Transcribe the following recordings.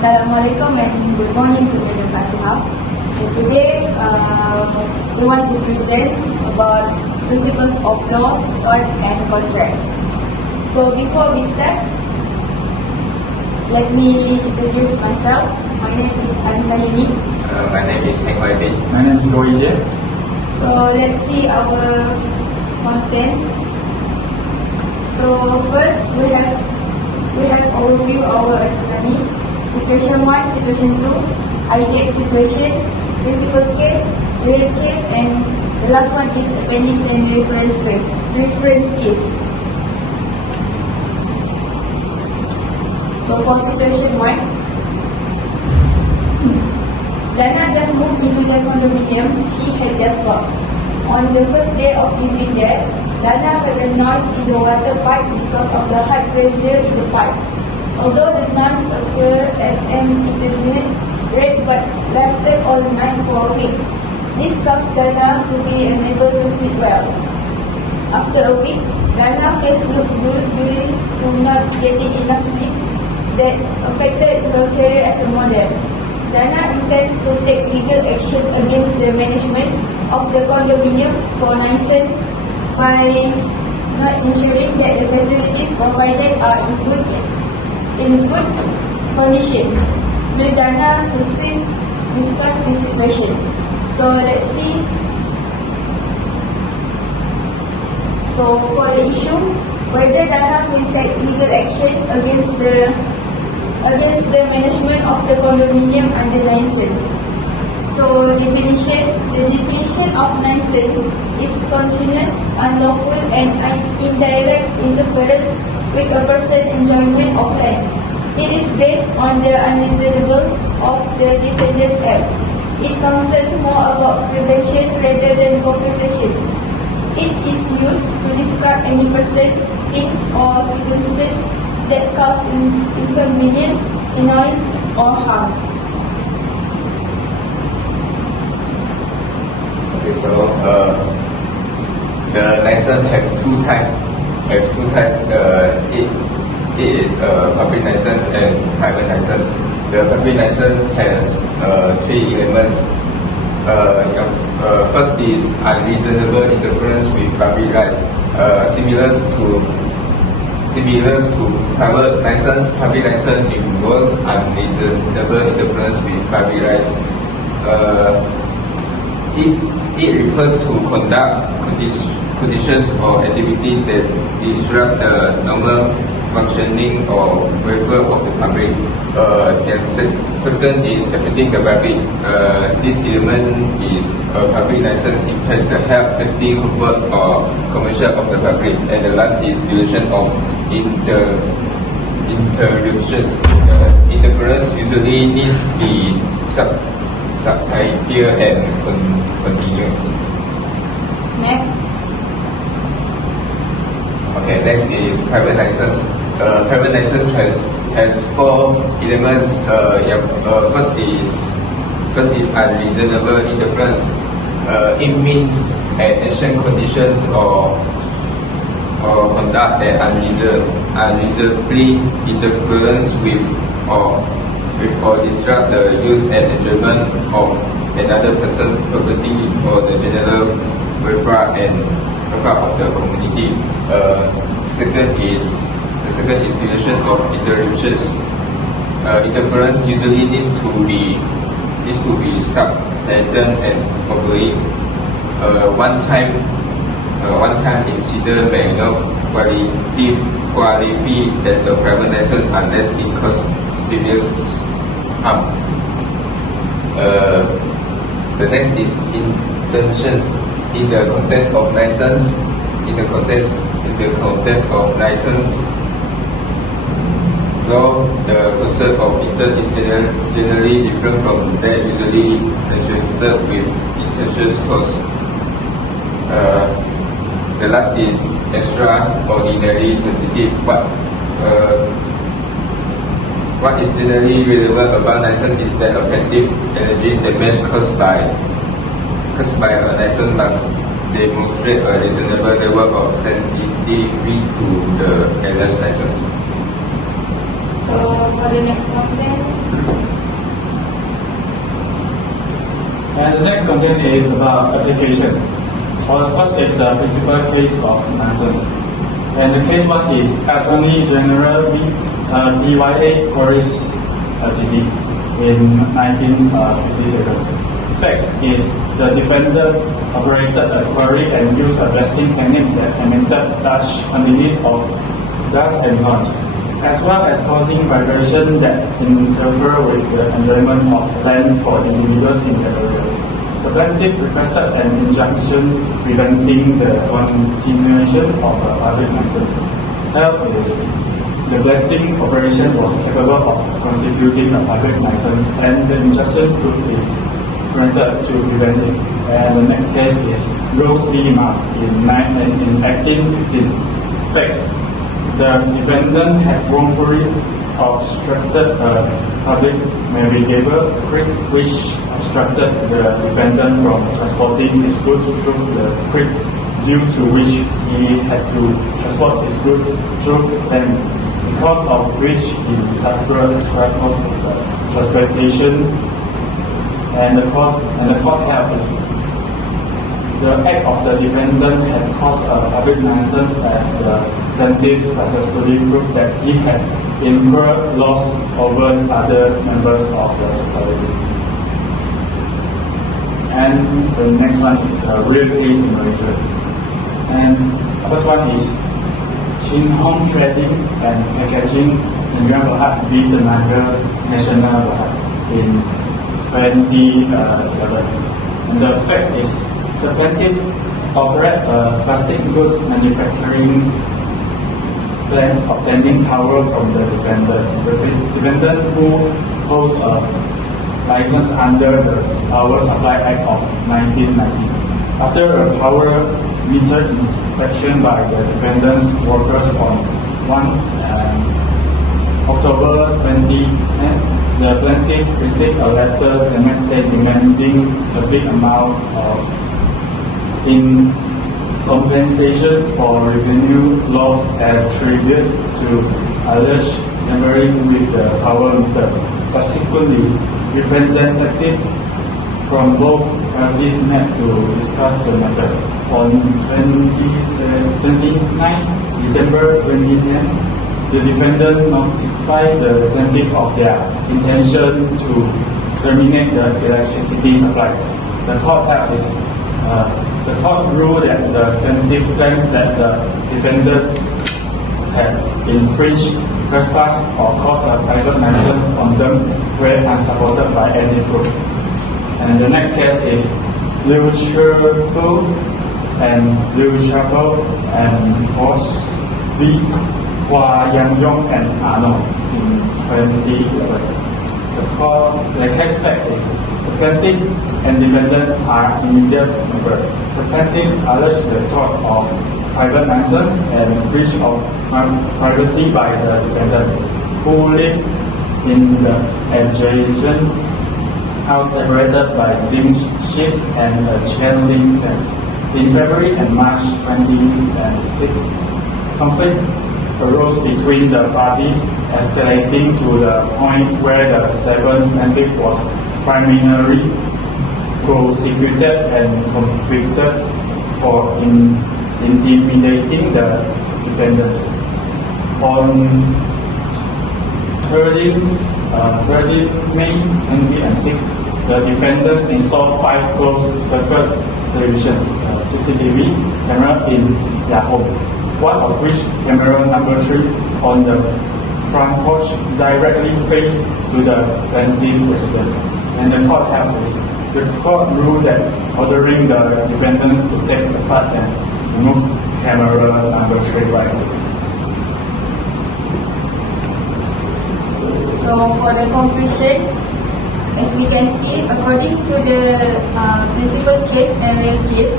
Assalamualaikum and good morning to Madam Kasihah. So today we want to present about principles of law, tort and contract. So before we start, let me introduce myself. My name is Anissa Yuni. My name is Heng Wai Bin. My name is Goije. So let's see our content. So first we have overview our attorney. Situation 1, Situation 2, ideal situation, principal case, real case, and the last one is appendix and reference case. So for Situation 1, Dana just moved into the condominium she had just bought. On the first day of living there, Dana heard a noise in the water pipe because of the high pressure in the pipe. Although the noise occurred at an intermittent rate but lasted all night for a week, this caused Dana to be unable to sleep well. After a week, Dana's face looked good due to not getting enough sleep that affected her career as a model. Dana intends to take legal action against the management of the condominium for nuisance by not ensuring that the facilities provided are in good condition. Will Dana succeed? Discuss the situation. So let's see. So for the issue, whether Dana can take legal action against the management of the condominium under nuisance. So the definition of nuisance is continuous, unlawful and indirect interference with a person's enjoyment of land. It is based on the unreasonableness of the Defendants Act. It concerns more about prevention rather than compensation. It is used to describe any person, things or circumstance that cause inconvenience, annoyance or harm. Okay, so the license have two types. It is public license and private license. The public license has three elements. First is unreasonable interference with public rights. Similar to private license, public license involves unreasonable interference with public rights. It refers to conduct, conditions or activities that disrupt the normal functioning or welfare of the public. Second is affecting the public. This element is a public license impairs the health, safety, comfort or commercial of the public. And the last is duration of interruptions. Interference usually needs to be substantial and continuous. Next. Okay, next is private license. Private license has four elements. First is unreasonable interference. It means action, conditions or conduct that unreasonably interference with or disrupt the use and enjoyment of another person, property or the general welfare and welfare of the community. Second is duration of interruptions. Interference usually needs to be substandard and ongoing. One time incident may not qualify as a private license unless it causes serious harm. The next is intentions. In the context of license, though the concept of intent is generally different from that usually associated with intentions cause. The last is extraordinary sensitive. What is generally relevant about license is that effective energy damage caused by a license must demonstrate a reasonable level of sensitivity to the alleged license. So for the next content, And the next complaint is about application. Well, the first is the principal case of nonsense. And the case one is Attorney General PYA Chorus LTD in 1957. Facts is the defendant operated a quarry and used a blasting technique that emitted large quantities of dust and noise, as well as causing vibration that interfere with the enjoyment of land for individuals in the area. The plaintiff requested an injunction preventing the continuation of a public nuisance. Held is the blasting operation was capable of constituting a public nuisance, and the injunction could be granted to prevent it. And the next case is Rose v. Mars in 1815. Facts: the defendant had wrongfully obstructed a public navigable creek, which obstructed the defendant from transporting his goods through the creek, due to which he had to transport his goods through them, because of which he suffered extra cost of the transportation. And the court held is the act of the defendant had caused a public nuisance, as the plaintiff successfully proved that he had incurred loss over other members of the society. And the next one is the real case in Malaysia. And the first one is Chin Hong Trading and Packaging Sdn Bhd v. Tenaga Nasional Berhad in 2011. And the fact is, the plaintiff operated a plastic goods manufacturing plant, obtaining power from the defendant. The defendant, who holds a license under the Power Supply Act of 1990. After a power meter inspection by the defendant's workers on 1 October 2010, the plaintiff received a letter the next day demanding a big amount of in compensation for revenue loss attributed to alleged tampering with the power meter. Subsequently, representatives from both parties met to discuss the matter. On 29 December 2010, the defendant notified the plaintiff of their intention to terminate the electricity supply. The court ruled that the plaintiff's claims that the defendant had infringed, trespass, or caused a private nuisance on them were unsupported by any proof. And the next case is Liu Chapel and Bosch v. Hua Yang Yong and Arnold in 2011. The case fact is the plaintiff and defendant are immediate neighbors. The plaintiff alleged the tort of private nuisance and breach of privacy by the defendant, who lived in the adjacent house separated by zinc sheets and a chain link fence. In February and March 2006, conflict arose between the parties, escalating to the point where the seventh plaintiff was primarily prosecuted and convicted for intimidating the defendants. On 30 May 2006, the defendants installed 5 closed-circuit televisions, CCTV camera in their home, one of which, camera number 3, on the front porch directly faced to the plaintiff's residence. And the court held this. The court ruled that ordering the defendants to take apart and remove camera number 3 right away. So for the conclusion, as we can see, according to the principal case and real case,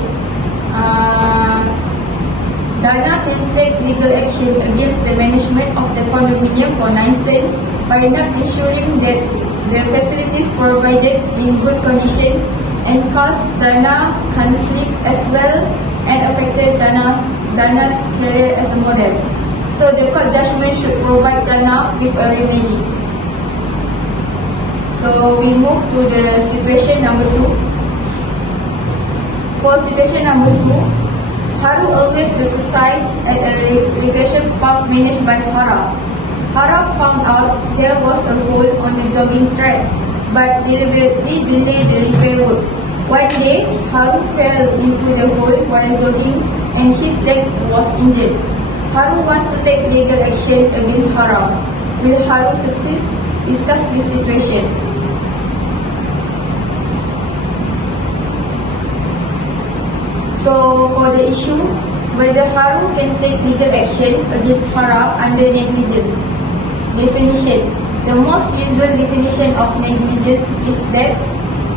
Dana can take legal action against the management of the condominium for nuisance by not ensuring that the facilities provided in good condition, and cause Dana can't sleep as well and affected Dana's career as a model. So the court judgment should provide Dana with a remedy. So we move to the situation number 2. For situation number 2, Haru always exercised at a recreation park managed by Hara. Hara found out there was a hole on the jogging track, but deliberately delayed the repair work. One day, Haru fell into the hole while jogging and his leg was injured. Haru wants to take legal action against Hara. Will Haru succeed? Discuss this situation. So, for the issue, whether Haru can take legal action against Hara under negligence. Definition. The most usual definition of negligence is that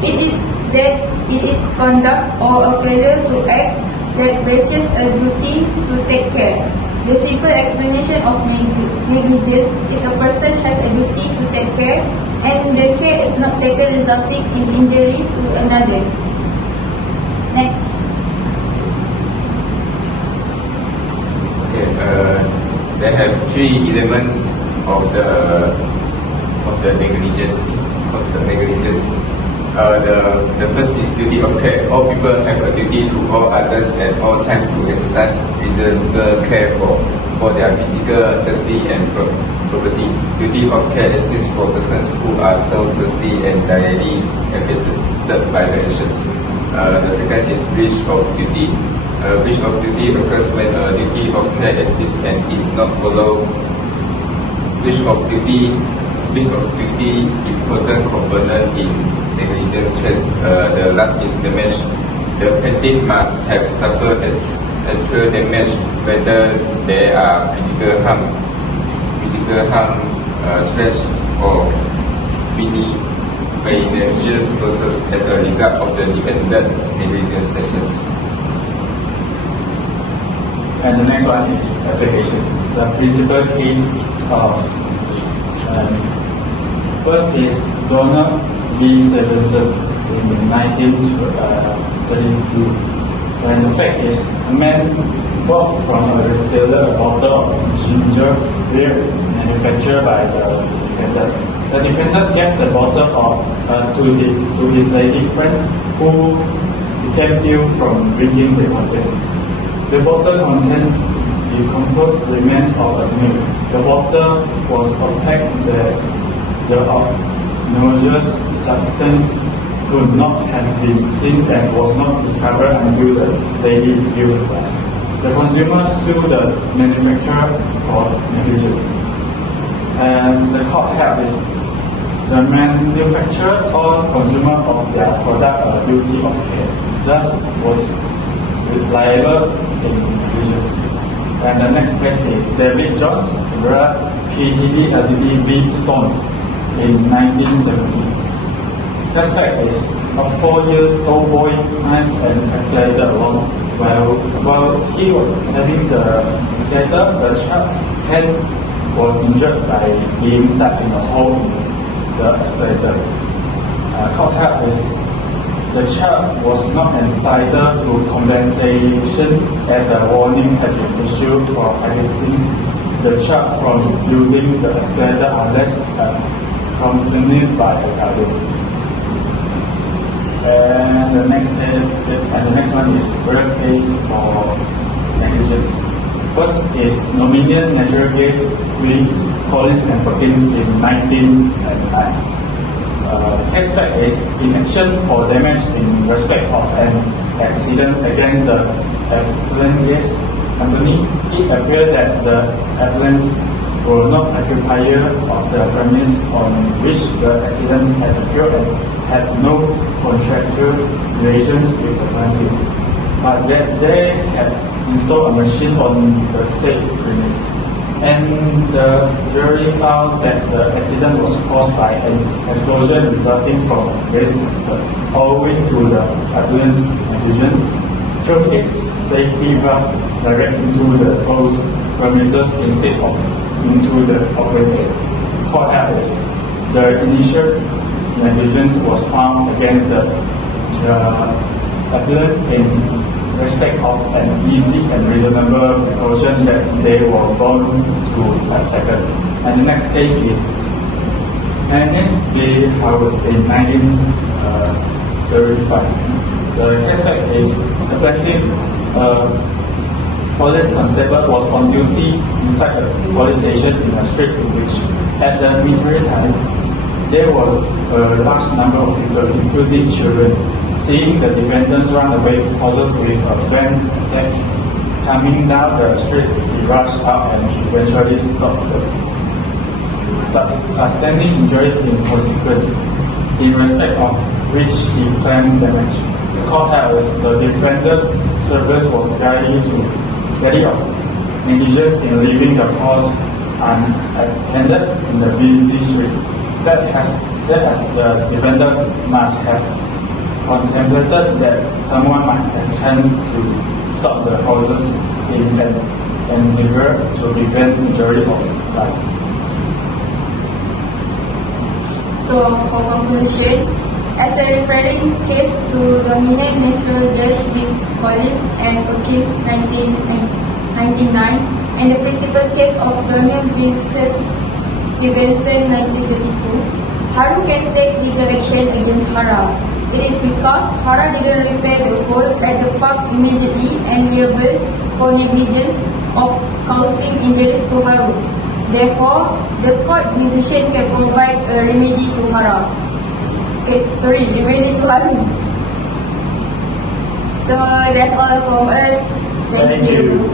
it is conduct or a failure to act that breaches a duty to take care. The simple explanation of negligence is a person has a duty to take care and the care is not taken, resulting in injury to another. Next. They have 3 elements of the negligence. The first is duty of care. All people have a duty to all others at all times to exercise reasonable care for their physical safety and property. Duty of care exists for persons who are so closely and directly affected by the actions. The second is breach of duty. Breach of duty occurs when a duty of care exists and is not followed. Breach of duty important component in negligence case. The last is damage. The plaintiff must have suffered actual damage, whether there are physical harm, stress or financial losses as a result of the defendant negligence actions. And the next one is application. The principal case of first is Donald B. Stevenson in 1932. And the fact is, a man bought from a retailer a bottle of ginger beer manufactured by the defendant. The defendant gave the bottle to his lady friend, who became ill from drinking the contents. The bottle contained decomposed remains of a snail. The bottle was opaque that the noxious substance could not have been seen and was not discovered until the lady filled the glass. The consumer sued the manufacturer for negligence. And the court held this. The manufacturer or consumer of their product a duty of care, thus was liable in negligence. And the next case is David Jones, PTD LTD B Stones in 1970. The fact is, a 4-year-old boy climbed an escalator alone. While he was having the escalator, the child's hand was injured by being stuck in a hole in the escalator. Court held is the child was not entitled to compensation as a warning had been issued for prohibiting the child from using the escalator unless accompanied by a guardian. And the next one is rare case for negligence. First is Dominion Natural Gas Split Collins and Perkins in 1999. Case fact is inaction for damage in respect of an accident against the appellant gas company. It appeared that the appellants were not occupier of the premise on which the accident had occurred and had no contractual relations with the plaintiff, but that they had installed a machine on the said premise. And the jury found that the accident was caused by an explosion resulting from waste owing to the appellant's negligence. Through its safety valve direct into the closed premises instead of into the operator. Court held this. The initial negligence was found against the appellants in respect of an easy and reasonable precaution that they were bound to have taken. And the next case is Ernest B. Howard in 1935. The case fact is the plaintiff, police constable, was on duty inside the police station in a street in which, at the military time, there were a large number of people, including children. Seeing the defendants run away, causes with a van attack coming down the street, he rushed up and eventually stopped the sustaining injuries in consequence, in respect of which he claimed damage. The court held the defendant's servant was guilty of negligence in leaving the horse unattended in the busy street. That as the defendants must have contemplated that someone might attempt to stop the horses in an endeavor to prevent injury of life. So, for conclusion, as a referring case to dominant natural gas with Collins and Perkins 1999, and the principal case of Donnell vs. Stevenson 1932, Haru can take legal action against Hara. It is because Hara didn't repair the hole at the park immediately and liable for negligence of causing injuries to Haru. Therefore, the court decision can provide a remedy to Hara. Remedy to Haru. So that's all from us. Thank you.